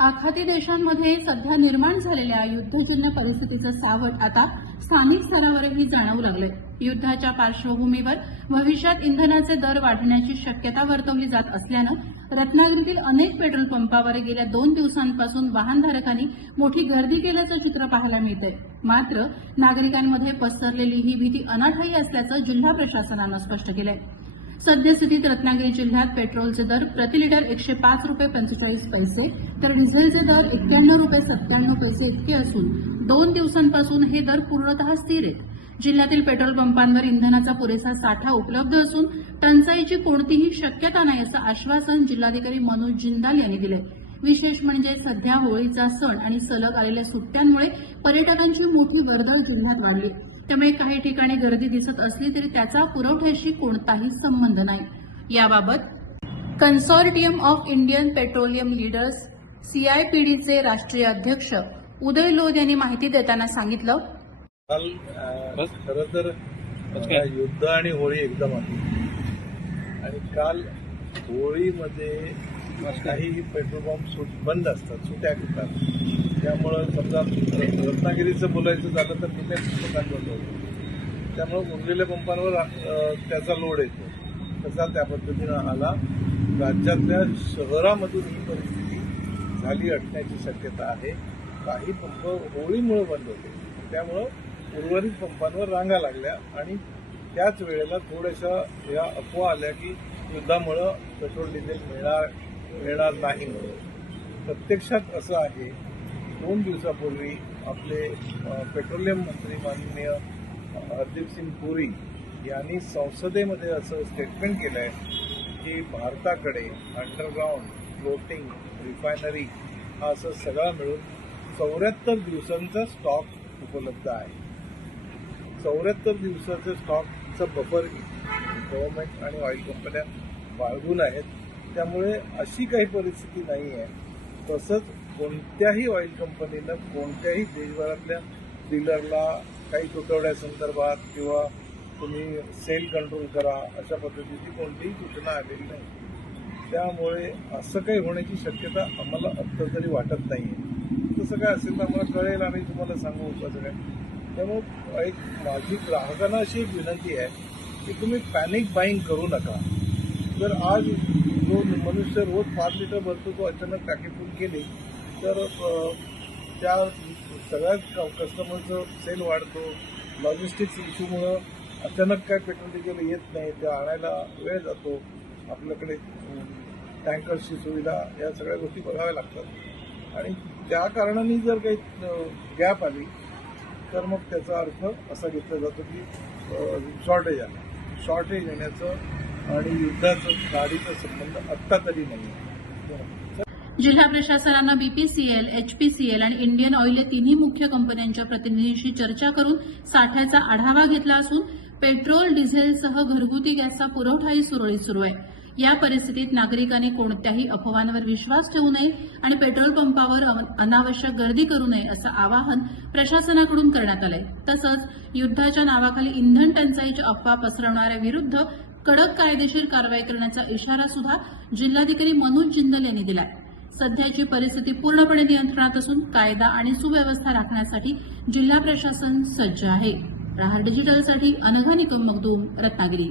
आखाती देशांमध्ये सध्या निर्माण झालेल्या युद्धजन्य परिस्थितीचं सावट आता स्थानिक स्तरावरही जाणवू लागलंय। युद्धाच्या पार्श्वभूमीवर भविष्यात इंधनाचे दर वाढण्याची शक्यता वर्तवली जात असल्यानं रत्नागिरीतील अनेक पेट्रोल पंपावर गेल्या 2 दिवसांपासून वाहनधारकांनी मोठी गर्दी केल्याचं चित्र पाहायला मिळतंय। मात्र नागरिकांमध्ये पसरलेली ही भीती अनाठायी असल्याचं जिल्हा प्रशासनानं स्पष्ट केलंय। सद्यस्थितीत रत्नागिरी जिल्ह्यात पेट्रोलचे दर प्रति लिटर 105 रुपये 45 पैसे तर डिझेलचे दर 91 रुपये 97 पैसे इतके असून 2 दिवसांपासून हे दर पूर्णतः स्थिर आहेत। जिल्ह्यातील पेट्रोल पंपांवर इंधनाचा पुरेसा साठा उपलब्ध असून टंचाईची कोणतीही शक्यता नाही असं आश्वासन जिल्हाधिकारी मनोज जिंदाल यांनी दिले। विशेष म्हणजे सध्या होळीचा सण आणि सलग आलेल्या सुट्ट्यांमुळे पर्यटकांची मोठी वर्दळ जिल्ह्यात वाढली, त्यामुळे काही ठिकाणी गर्दी दिसत असली तरी त्याचा पुरवठ्याशी कोणताही संबंध नाही। याबाबत consortium of Indian petroleum leaders CIPDचे राष्ट्रीय अध्यक्ष उदय लोध यांनी माहिती देताना सांगितलं, खरं तर युद्ध आणि होळी एकदम आली आणि काल होळीमध्ये काही पेट्रोल पंप बंद असतात, सुट्या घेतात। त्यामुळं समजा रत्नागिरीचं बोलायचं झालं तर तिथे दुकान बंद होतं, त्यामुळं उरलेल्या पंपांवर त्याचा लोड येतो। तसा त्या पद्धतीनं आला। राज्यातल्या शहरामधून ही परिस्थिती झाली असण्याची शक्यता आहे। काही पंप होळीमुळे बंद होते, त्यामुळं उर्वरित पंपांवर रांगा लागल्या आणि त्याच वेळेला थोड्याशा या अफवा आल्या की युद्धामुळं पेट्रोल डिझेल मिळणार नाही म्हणून। प्रत्यक्षात असं आहे, 2 दिवसापूर्वी आपले पेट्रोलियम मंत्री माननीय हरदीप सिंग पुरी यांनी संसदेमध्ये असं स्टेटमेंट केलं आहे की भारताकडे अंडरग्राऊंड फ्लोटिंग रिफायनरी हा असं सगळा मिळून 74 दिवसांचा स्टॉक उपलब्ध आहे। 74 दिवसाच्या स्टॉकचं बफर गव्हर्नमेंट आणि ऑइल कंपन्या बाळगून आहेत, त्यामुळे अशी काही परिस्थिती नाही आहे। तसंच कोणत्याही ऑइल कंपनीनं कोणत्याही देशभरातल्या डीलरला काही तुटवड्यासंदर्भात किंवा तुम्ही सेल कंट्रोल करा अशा पद्धतीची कोणतीही सूचना आलेली नाही। त्यामुळे असं काही होण्याची शक्यता आम्हाला आत्ता तरी वाटत नाही आहे। तसं काय असेल तर आम्हाला कळेल, आम्ही तुम्हाला सांगू कसं काय। त्यामुळे एक माझी ग्राहकांना अशी एक विनंती आहे की तुम्ही पॅनिक बाईंग करू नका। जर आज जो मनुष्य रोज 5 लिटर भरतो तो अचानक टाकी फुल केली तर त्या सगळ्याच कस्टमरचं सेल वाढतो। लॉजिस्टिक्स इश्यूमुळं अचानक काय पेट्रोल डिझेल येत नाही, ते आणायला वेळ जातो। आपल्याकडे टँकर्सची सुविधा या सगळ्या गोष्टी बघाव्या लागतात आणि त्या कारणाने जर काही गॅप आली तर मग त्याचा अर्थ असा घेतला जातो की शॉर्टेज आलं। शॉर्टेज येण्याचं आणि युद्धाचं गाडीचा संबंध आत्ता तरी नाही। जिल्हा प्रशासनानं BPCL, HPCL आणि इंडियन ऑइल या तिन्ही मुख्य कंपन्यांच्या प्रतिनिधींशी चर्चा करून साठ्याचा आढावा घेतला असून पेट्रोल डिझेलसह घरगुती गॅसचा पुरवठाही सुरळीत सुरू आहे। या परिस्थितीत नागरिकांनी कोणत्याही अफवांवर विश्वास ठेवू नये आणि पेट्रोल पंपावर अनावश्यक गर्दी करू नये असं आवाहन प्रशासनाकडून करण्यात आलंय। तसंच युद्धाच्या नावाखाली इंधन टंचाईच्या अफवा पसरवणाऱ्या विरुद्ध कडक कायदेशीर कारवाई करण्याचा इशारा सुद्धा जिल्हाधिकारी मनोज जिंदाल यांनी दिलाय। सध्याची परिस्थिती पूर्णपणे नियंत्रणात असून कायदा आणि सुव्यवस्था राखण्यासाठी जिल्हा प्रशासन सज्ज आहे। प्रहार डिजिटलसाठी अनघा निकम मगदूम, रत्नागिरी।